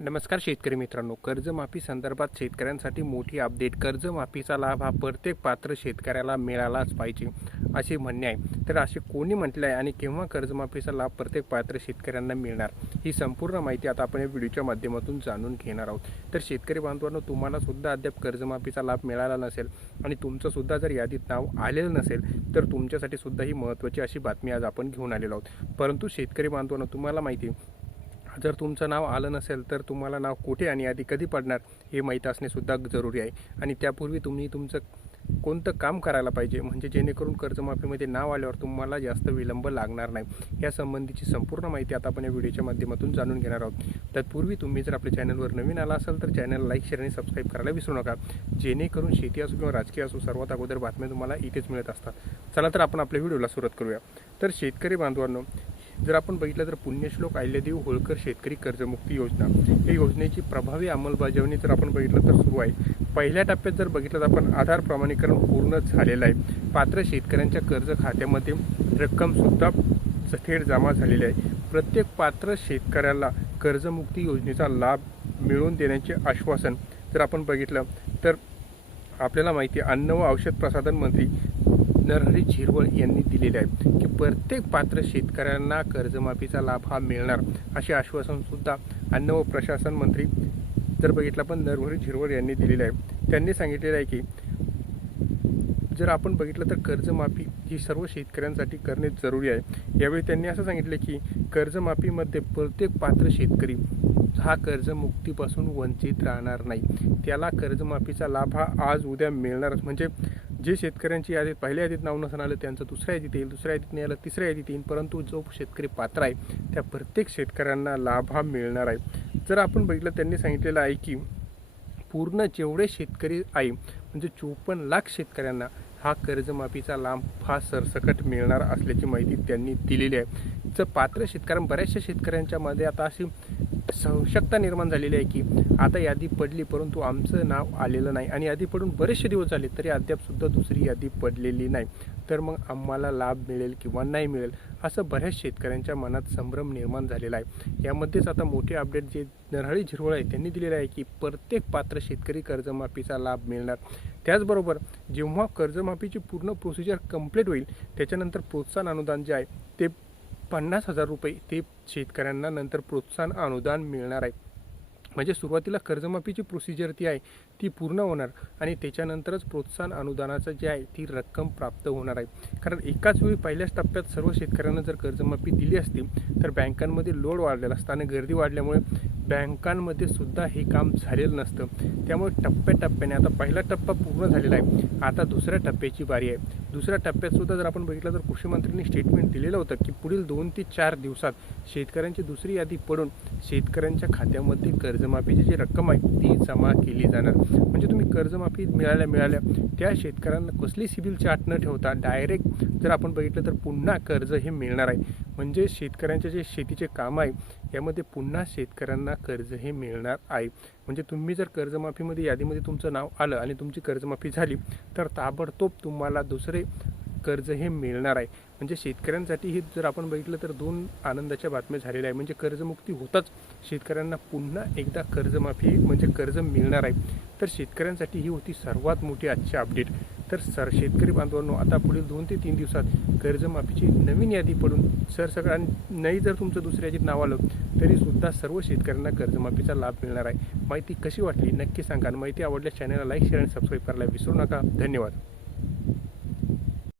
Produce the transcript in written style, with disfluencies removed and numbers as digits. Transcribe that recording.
नमस्कार शेतकरी मित्रांनो, कर्जमाफी संदर्भात शेतकऱ्यांसाठी मोठी अपडेट. कर्जमाफीचा लाभ हा प्रत्येक पात्र शेतकऱ्याला मिळालाच पाहिजे असे म्हणणे आहे. तर असे कोणी म्हटले आहे आणि केव्हा कर्जमाफीचा लाभ प्रत्येक पात्र शेतकऱ्यांना मिळणार, ही संपूर्ण माहिती आता आपण या व्हिडिओच्या माध्यमातून जाणून घेणार आहोत. तर शेतकरी बांधवांनो, तुम्हाला सुद्धा अद्याप कर्जमाफीचा लाभ मिळाला नसेल आणि तुमचं सुद्धा जर यादीत नाव आलेलं नसेल तर तुमच्यासाठी सुद्धा ही महत्त्वाची अशी बातमी आज आपण घेऊन आलेलो आहोत. परंतु शेतकरी बांधवांनो, तुम्हाला माहिती आहे, जर तुमचं नाव आलं नसेल तर तुम्हाला नाव कुठे आणि आधी कधी पडणार हे माहीत असणेसुद्धा जरुरी आहे. आणि त्यापूर्वी तुम्ही तुमचं कोणतं काम करायला पाहिजे, म्हणजे जेणेकरून कर्जमाफीमध्ये नाव आल्यावर तुम्हाला जास्त विलंब लागणार नाही, यासंबंधीची संपूर्ण माहिती आता आपण या व्हिडिओच्या माध्यमातून जाणून घेणार आहोत. तत्पूर्वी तुम्ही जर आपल्या चॅनलवर नवीन आला असाल तर चॅनल लाईक, शेअर आणि सबस्क्राईब करायला विसरू नका, जेणेकरून शेती असो किंवा राजकीय असो सर्वात अगोदर बातम्या तुम्हाला इथेच मिळत असतात. चला तर आपण आपल्या व्हिडिओला सुरुवात करूया. तर शेतकरी बांधवांनो, जर आपण बघितलं तर पुण्यश्लोक अहिल्यादेवी होळकर शेतकरी कर्जमुक्ती योजना, या योजनेची प्रभावी अंमलबजावणी जर आपण बघितलं तर सुरू आहे. पहिल्या टप्प्यात जर बघितलं तर आपण आधार प्रमाणीकरण पूर्ण झालेलं आहे. पात्र शेतकऱ्यांच्या कर्ज खात्यामध्ये रक्कमसुद्धा थेट जमा झालेली आहे. प्रत्येक पात्र शेतकऱ्याला कर्जमुक्ती योजनेचा लाभ मिळवून देण्याचे आश्वासन जर आपण बघितलं तर आपल्याला माहिती आहे, अन्न व औषध प्रसाधन मंत्री नरहरी झिरवळ यांनी दिलेले आहे की प्रत्येक पात्र शेतकऱ्यांना कर्जमाफीचा लाभ हा मिळणार, असे आश्वासनसुद्धा अन्न व प्रशासन मंत्री जर बघितलं पण नरहरी झिरवळ यांनी दिलेले आहे. त्यांनी सांगितलेलं आहे की जर आपण बघितलं तर कर्जमाफी ही सर्व शेतकऱ्यांसाठी करणे जरुरी आहे. यावेळी त्यांनी असं सांगितले की कर्जमाफीमध्ये प्रत्येक पात्र शेतकरी हा कर्जमुक्तीपासून वंचित राहणार नाही. त्याला कर्जमाफीचा लाभ हा आज उद्या मिळणारच. म्हणजे जे शेतकऱ्यांची यादीत पहिल्या यादीत नाव नसून आलं त्यांचं दुसऱ्या यादीत येईल, दुसऱ्या यादीत नाही आलं तिसऱ्या यादीत येईल, परंतु जो शेतकरी पात्र आहे त्या प्रत्येक शेतकऱ्यांना लाभ हा मिळणार आहे. जर आपण बघितलं, त्यांनी सांगितलेलं आहे की पूर्ण जेवढे शेतकरी आहे म्हणजे 54 लाख शेतकऱ्यांना हा कर्जमाफीचा लाभ हा सरसकट मिळणार असल्याची माहिती त्यांनी दिलेली आहे. जर पात्र बऱ्याचशा शेतकऱ्यांच्या मध्ये आता अशी सशक्ता निर्माण झालेली आहे की आता यादी पडली परंतु आमचं नाव आलेलं नाही आणि यादी पडून बरेचसे दिवस झाले तरी अद्यापसुद्धा दुसरी यादी पडलेली नाही, तर मग आम्हाला लाभ मिळेल किंवा नाही मिळेल असं बऱ्याच शेतकऱ्यांच्या मनात संभ्रम निर्माण झालेला आहे. यामध्येच आता मोठे अपडेट जे नरहरी झिरवळ आहे त्यांनी दिलेले आहे की प्रत्येक पात्र शेतकरी कर्जमाफीचा लाभ मिळणार. त्याचबरोबर जेव्हा कर्जमाफीची पूर्ण प्रोसिजर कंप्लीट होईल त्याच्यानंतर प्रोत्साहन अनुदान जे आहे ते 50,000 रुपये ते शेतकऱ्यांना नंतर प्रोत्साहन अनुदान मिळणार आहे. म्हणजे सुरुवातीला कर्जमाफीची प्रोसिजर ती आहे ती पूर्ण होणार आणि त्याच्यानंतरच प्रोत्साहन अनुदानाचं जे आहे ती रक्कम प्राप्त होणार आहे. कारण एकाच वेळी पहिल्याच टप्प्यात सर्व शेतकऱ्यांना जर कर्जमाफी दिली असती तर बँकांमध्ये लोड वाढलेला असता आणि गर्दी वाढल्यामुळे बँकांमध्ये सुद्धा हे काम झालेलं नसतं. त्यामुळे टप्प्याटप्प्याने आता पहिला टप्पा पूर्ण झालेला आहे, आता दुसऱ्या टप्प्याची बारी आहे. दुसऱ्या टप्प्यात सुद्धा जर आपण बघितलं तर कृषी मंत्र्यांनी स्टेटमेंट दिलेलं होतं की पुढील 2 ते 4 दिवसात शेतकऱ्यांची दुसरी यादी पडून शेतकऱ्यांच्या खात्यामध्ये कर्जमाफीची जी रक्कम आहे ती जमा केली जाणार. म्हणजे तुम्ही कर्जमाफी मिळाल्या त्या शेतकऱ्यांना कसली सिबिल चार्ट न ठेवता डायरेक्ट जर आपण बघितलं तर पुन्हा कर्ज हे मिळणार आहे. म्हणजे शेतकऱ्यांचे जे शेतीचे काम आहे यामध्ये पुन्हा शेतकऱ्यांना कर्ज हे मिळणार आहे. म्हणजे तुम्ही जर कर्जमाफीमध्ये यादीमध्ये तुमचं नाव आलं आणि तुमची कर्जमाफी झाली तर ताबडतोब तुम्हाला दुसरे कर्ज हे मिळणार आहे. म्हणजे शेतकऱ्यांसाठी हे जर आपण बघितलं तर 2 आनंदाच्या बातम्या झालेल्या आहे. म्हणजे कर्जमुक्ती होताच शेतकऱ्यांना पुन्हा एकदा कर्जमाफी म्हणजे कर्ज मिळणार आहे. तर शेतकऱ्यांसाठी ही होती सर्वात मोठी आजची अपडेट. तर शेतकरी बांधवांनो, आता पुढील 2 ते 3 दिवसात कर्जमाफीची नवीन यादी पडून सरसकट नाही जर तुमचं दुसऱ्या यादीत नाव आलं तरीसुद्धा सर्व शेतकऱ्यांना कर्जमाफीचा लाभ मिळणार आहे. माहिती कशी वाटली नक्की सांगा. माहिती आवडल्यास चॅनलला लाईक, शेअर आणि सबस्क्राईब करायला विसरू नका. धन्यवाद.